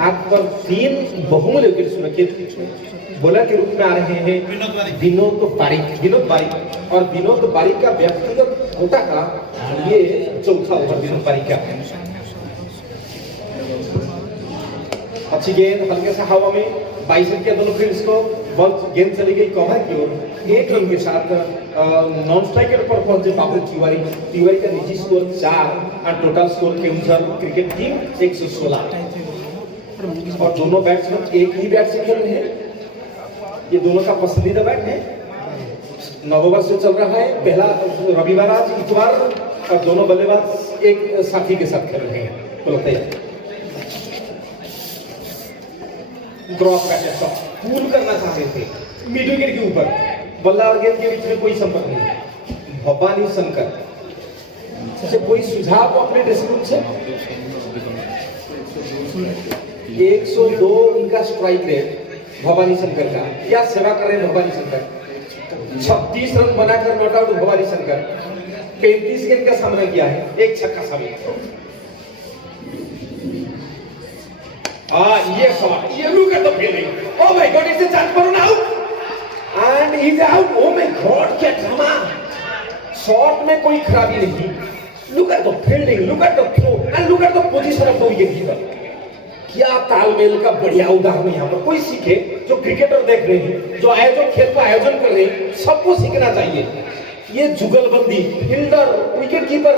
हाथ पर 3 बहुमूल्य विकेट सुरक्षित बॉलर के रूप में आ रहे हैं विनोद बारिक और विनोद बारिक का व्यक्तिगत घोटा का ये चौथा ओवर विनोद बारिक का। अच्छी गेंद हल्के से हवा में 22 रन के दोनों फील्ड्स को बॉल गेंद चली गई कवर की ओर 1 रन के साथ नॉन स्ट्राइकर पर पहुंचे बाबू तिवारी का निजी स्कोर 4 और total score Keonjhar cricket team 116 और दोनों बैट्समैन एक ही बैट से खेल रहे हैं। ये दोनों का पसंदीदा बैट है। नवंबर से चल रहा है, पहला रविवार आज इतवार और दोनों बल्लेबाज एक साथी के साथ खेल रहे हैं। तो लगता है क्रॉस पैकेट पूल करना चाहते थे मिड विकेट के ऊपर, बल्ला और गेंद के बीच में कोई संपर्क नहीं। भवानी शंकर से कोई सुझाव अपने ड्रेसिंग रूम से 102 उनका स्ट्राइक रेट भवानी शंकर का। क्या सेवा कर रहे हैं भवानी शंकर, 36 रन बनाकर नॉट आउट भवानी शंकर, 35 गेंद का सामना किया है, एक छक्का शामिल। ये शॉट, ये look at the fielding, oh my god, it's a chance for an out and he is out. Oh my god, क्या ड्रामा, शॉट में कोई खराबी नहीं। Look at the fielding, look at the throw and look at the position of the wicket keeper. क्या तालमेल का बढ़िया उदाहरण यहाँ पर कोई सीखे, जो क्रिकेटर देख रहे हैं, जो आयोजक खेल का आयोजन कर रहे हैं, सबको सीखना चाहिए। ये जुगलबंदी, फील्डर, विकेट कीपर,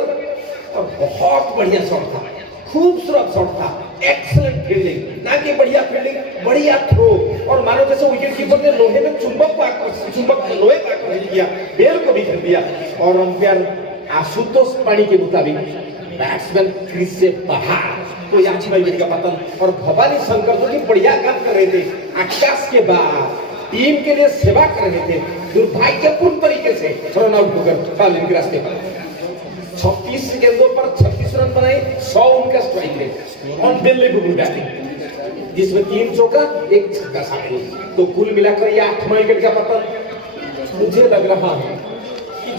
और बहुत बढ़िया शॉट था, खूबसूरत शॉट था, एक्सीलेंट फील्डिंग, ना कि बढ़िया फील्डिंग, बढ़िया थ्रो। और मानो जैसे विकेट कीपर ने लोहे में चुंबक लोहे को आकर्षित किया, बेल को भी कर दिया। और अंपायर आशुतोष पानी के मुताबिक बैट्समैन क्रीज से बाहर, तो यहाँ विकेट का पतन। और भवानी शंकर जो कि बढ़िया काम कर रहे थे, आकाश के बाद टीम के लिए सेवा कर रहे थे, दुर्भाग्यपूर्ण तरीके से रन आउट होकर फाइनल के रास्ते पर 36 गेंदों पर 36 रन बनाए, 100 उनका स्ट्राइक रेट, अनबिलीवेबल बैटिंग, जिसमें 3 चौका 1 छक्का शामिल। तो कुल मिलाकर ये 8वां विकेट का पतन। मुझे लग रहा है कि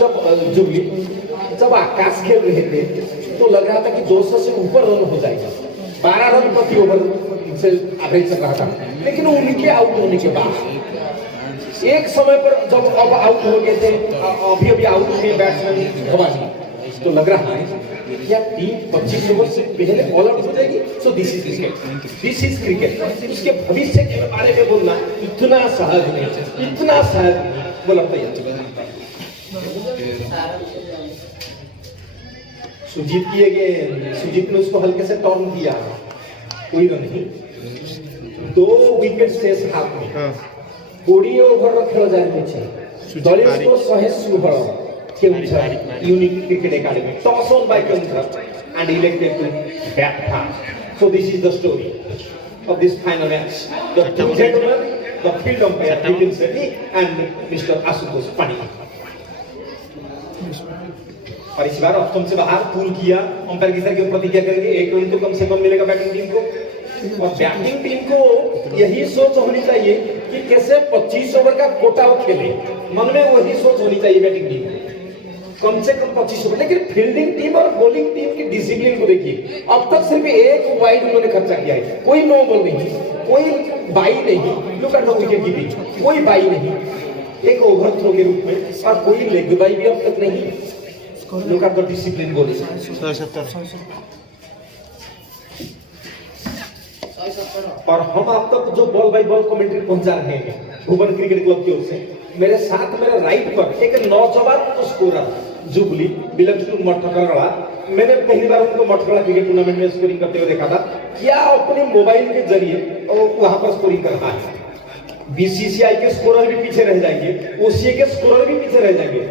जब आकाश खेल रहे थे तो लग रहा था कि 200 से ऊपर रन हो जाएगा, 12 रन प्रति ओवर से एवरेज चल रहा था। लेकिन उनके आउट होने के बाद एक समय पर जब अब आउट हो गए थे, अभी आउट हुए बैट्समैन भवानी, तो लग रहा है क्या टीम 25 ओवर से पहले ऑल आउट हो जाएगी। So this is cricket. उसके भविष्य के बारे में बोलना इतना सहज नहीं बोला तैयार। सुजीत किए गए, सुजीत ने उसको हल्के से टर्न किया, कोई रन नहीं, 2 विकेट शेष हाथ में, 20 ओवर खेल जाए छे दलित को 116 Unique Cricket Academy, toss on by Keunzhar and elected to bat fast. So this is the story of this final match. The two gentlemen, the field umpire Vipin Sethi and Mr. Ashutosh Pani. और इस बार option से बाहर पुल किया, umpire की sir की प्रतिज्ञा करेंगे 1 run तो कम से कम मिलेगा बैटिंग टीम को। और बैटिंग टीम को यही सोच होनी चाहिए कि कैसे 25 ओवर का कोटा वो खेले, मन में वही सोच होनी चाहिए बैटिंग टीम को, कम से कम 25 ओवर। लेकिन फील्डिंग टीम और बॉलिंग टीम की डिसिप्लिन को देखिए, अब तक सिर्फ 1 वाइड उन्होंने खर्चा किया है, कोई नो बॉल नहीं, कोई बाई नहीं, look at the wicket keeping, कोई बाई नहीं, एक ओवर थ्रो के रूप में, और कोई लेग बाई भी अब तक नहीं। Look at the discipline bowling. और हम आप तक जो बॉल बाई बॉल कमेंट्री पहुंचा रहे हैं भुवन क्रिकेट क्लब की ओर से, मेरे साथ मेरे राइट पर एक नौजवान स्कोरर जुबली बिलोंग्स टू मठगढ़ा। मैंने पहली बार उनको मठगढ़ा क्रिकेट टूर्नामेंट में स्कोरिंग करते हुए देखा था। क्या अपने मोबाइल के जरिए वहां पर स्कोरिंग कर रहा है। बीसीसीआई के स्कोरर भी पीछे रह जाएंगे, ओसीए के स्कोरर भी पीछे रह जाएंगे,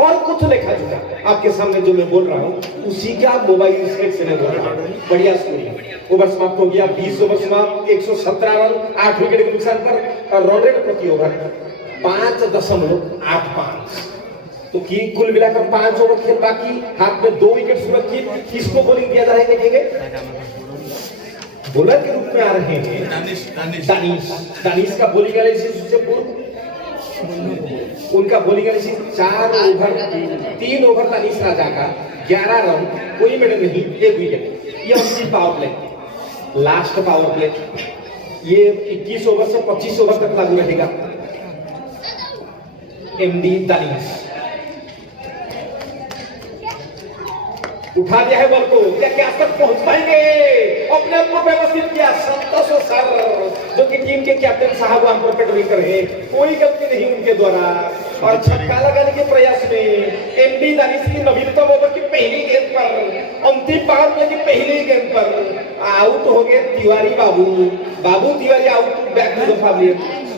और कुछ लेखा जोखा आपके सामने जो मैं बोल रहा हूँ उसी का मोबाइल स्क्रीन से मैं बोल रहा हूँ। बढ़िया स्कोरिंग, ओवर समाप्त हो गया, 20 ओवर समाप्त, 117 रन, 8 विकेट के नुकसान पर, और रन रेट प्रति ओवर 5.85। तो की कुल मिलाकर 5 ओवर खेल बाकी, हाथ में 2 विकेट सुरक्षित। किसको बॉलिंग दिया जा रहा है देखेंगे। बॉलर के रूप में आ रहे हैं दानिश का बॉलिंग एनालिसिस उससे पूर्व उनका bowling analysis 4 over 3 over Danish Raja का 11 रन, कोई मेडल नहीं, 1 विकेट। ये अंतिम power play last power play, ये 21 ओवर से 25 ओवर तक लागू रहेगा। एमडी दानिश उठा दिया है बॉल को, क्या तक पहुंच पाएंगे? अपने आप को व्यवस्थित किया संतोष सर, जो कि टीम के कैप्टन साहब वहां पर पेट्रोलिंग कर रहे हैं, कोई गलती नहीं उनके द्वारा। और छक्का लगाने के प्रयास में एमडी दानिश की नवीनतम ओवर की पहली गेंद पर, अंतिम पावर प्ले की पहली गेंद पर आउट हो गए Tiwari Babu Tiwari out, back to the family.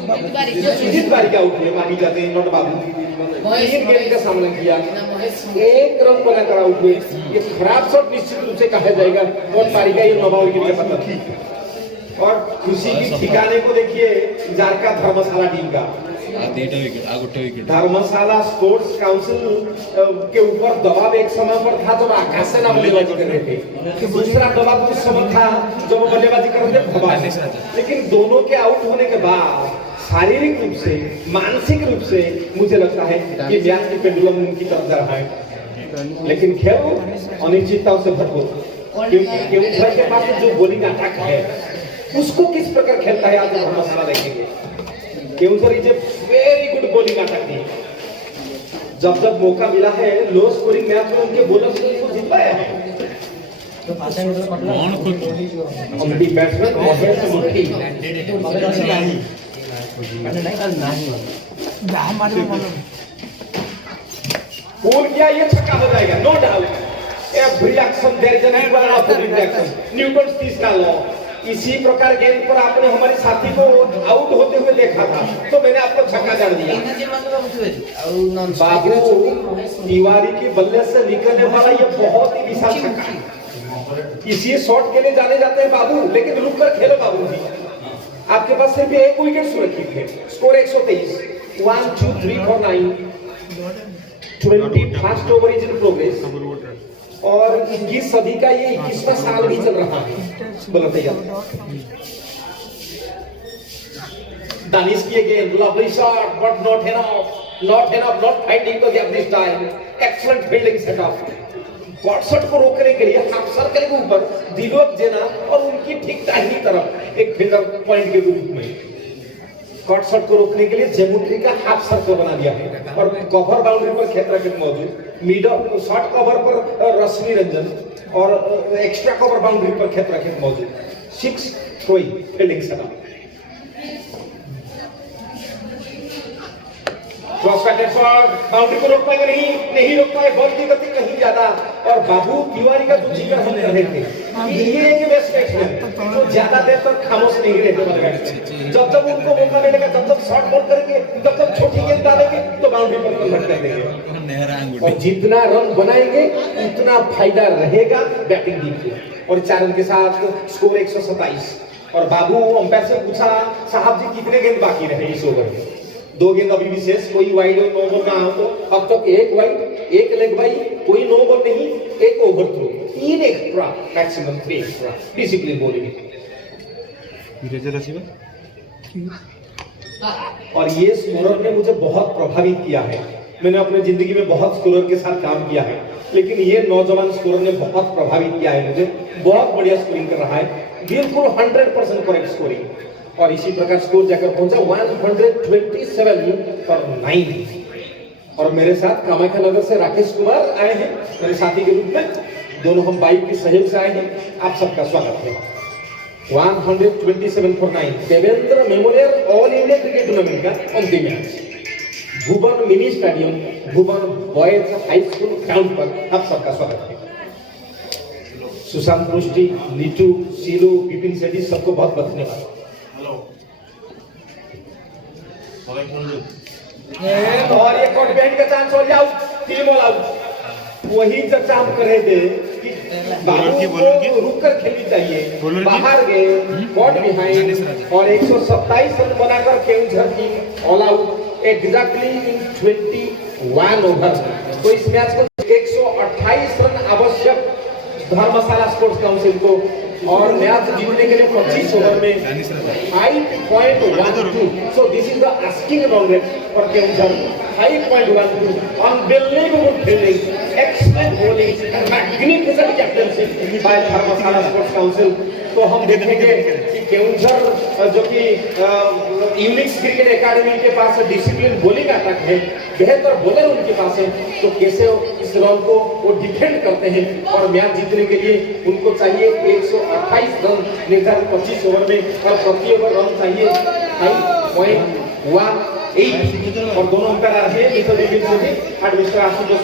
Sujit Bari का आउट है, मानी जाते हैं, नॉट बाबू। 3 गेंद का सामना किया, 1 रन बनाकर आउट हुए। ये खराब शॉट निश्चित रूप से कहा जाएगा, और पारी का ये 9वां विकेट का पतन थी। और खुशी की ठिकाने को देखिए जारका धर्मशाला टीम का। धर्मशाला स्पोर्ट्स काउंसिल के ऊपर दबाव एक समय पर था जब आकाश सेना बल्लेबाजी कर रहे थे, दूसरा दबाव उस समय था जब वो बल्लेबाजी कर रहे थे भवानी। लेकिन दोनों के आउट होने के बाद शारीरिक रूप से, मानसिक रूप से मुझे लगता है कि मैच की पेंडुलम उनकी तरफ जा रहा है। लेकिन खेल अनिश्चितताओं से भरपूर, क्योंकि केवल के पास जो बॉलिंग अटैक है उसको किस प्रकार खेलता है आज धर्मशाला देखेंगे। केवल is a very good bowling attack team. जब मौका मिला है लो स्कोरिंग मैच में उनके बॉलर से उनको जिताया है। उनकी बैट्समैन ऑफेंस मुट्ठी पूल किया, ये छक्का हो जाएगा, no doubt. Every reaction there is an equal opposite reaction, Newton's तीसरा लॉ। इसी प्रकार गेंद पर आपने हमारे साथी को आउट होते हुए देखा था, तो मैंने आपको छक्का जड़ दिया। बाबू तिवारी के बल्ले से निकलने वाला ये बहुत ही विशाल छक्का है। इसी शॉट के लिए जाने जाते हैं बाबू, लेकिन रुक कर खेलो बाबू जी, आपके पास सिर्फ 1 विकेट सुरक्षित है। Score 123, 1 2 3 4 9, 21st over is in progress. और 21 सदी का ये 21वां साल भी चल रहा है। बोलो तैयार, दानिश की गेंद, lovely shot but not enough, not finding the gap this time. Excellent fielding setup, shot को रोकने के लिए हाफ सर्कल के ऊपर दिलोक जेना और उनकी ठीक दाहिनी तरफ एक फील्डर पॉइंट के रूप में कट शॉट को रोकने के लिए जेमुट्री का हाफ सर्कल बना दिया है। और कवर बाउंड्री पर खेत रैकेट मौजूद, मिडल शॉर्ट कवर पर रश्मि रंजन और एक्स्ट्रा कवर बाउंड्री पर खेत रैकेट मौजूद। 6 throwing fielding setup, cross batted shot, boundary को रोक पाएंगे नहीं रोक पाए, बॉल की गति कहीं ज्यादा। और बाबू तिवारी का जो जिक्र हम कर रहे थे, ये एक बेस्ट बैट्समैन तो ज्यादा देर तक खामोश नहीं रहते। जब उनको मौका मिलेगा, जब शॉट बॉल करेंगे, जब छोटी गेंद डालेंगे तो बाउंड्री पर कन्वर्ट कर देंगे। और जितना रन बनाएंगे उतना फायदा रहेगा बैटिंग टीम को। और 4 रन के साथ स्कोर 127। और बाबू अंपायर से पूछा, साहब जी कितने गेंद बाकी रहे इस ओवर में? 2 गेंद अभी विशेष, कोई वाइड और 9 बॉल ना हो तो अब तक 1 वाइड, 1 लेग बाई, कोई 9 बॉल नहीं, 1 over throw, 3 extra, maximum 3 extra. Discipline bowling. और ये स्कोरर ने मुझे बहुत प्रभावित किया है। मैंने अपने जिंदगी में बहुत स्कोरर के साथ काम किया है, लेकिन ये नौजवान स्कोरर ने बहुत प्रभावित किया है मुझे। बहुत बढ़िया स्कोरिंग कर रहा है, बिल्कुल 100% करेक्ट स्कोरिंग। और इसी प्रकार स्कोर जाकर पहुंचा 127 पर 9। और मेरे साथ कामाख्या नगर से राकेश कुमार आए हैं मेरे साथी के रूप में, दोनों हम बाइक के सहयोग से आए हैं। आप सबका स्वागत है। 127 for 9 Devendra memorial all India cricket tournament का अंतिम मैच भुवन मिनी स्टेडियम, भुवन बॉयज हाई स्कूल ग्राउंड पर आप सबका स्वागत है। सुशांत मुष्टि, नीतू, सीलू, विपिन सेठी, सबको बहुत बहुत धन्यवाद। और ये कॉट बैंड का चांस हो जाओ, टीम ऑल आउट। वही चर्चा हम कर रहे थे कि बाबू को रुक कर खेलनी चाहिए, बाहर गए, कॉट बिहाइंड और 127 रन बनाकर Keonjhar team all out exactly इन 21 ओवर। तो इस मैच को 128 रन आवश्यक धर्मशाला स्पोर्ट्स काउंसिल को, और मैच जीतने के लिए 25 ओवर में 5.12। So this is the asking run rate for Keonjhar, 5.12। Unbelievable fielding. excellent bowling and magnificent captaincy by Dharamshala sports council. तो हम देखेंगे कि केउंझर जो कि यूनिक्स क्रिकेट एकेडमी के पास डिसिप्लिन बॉलिंग अटैक है, बेहतर बॉलर उनके पास है, तो कैसे इस रन को वो डिफेंड करते हैं और मैच जीतने के लिए उनको चाहिए 128 रन निर्धारित 25 ओवर में और प्रति ओवर रन चाहिए 5.18 और दोनों अंपायर हैं मिस्टर विपिन सिंह और मिस्टर आशुतोष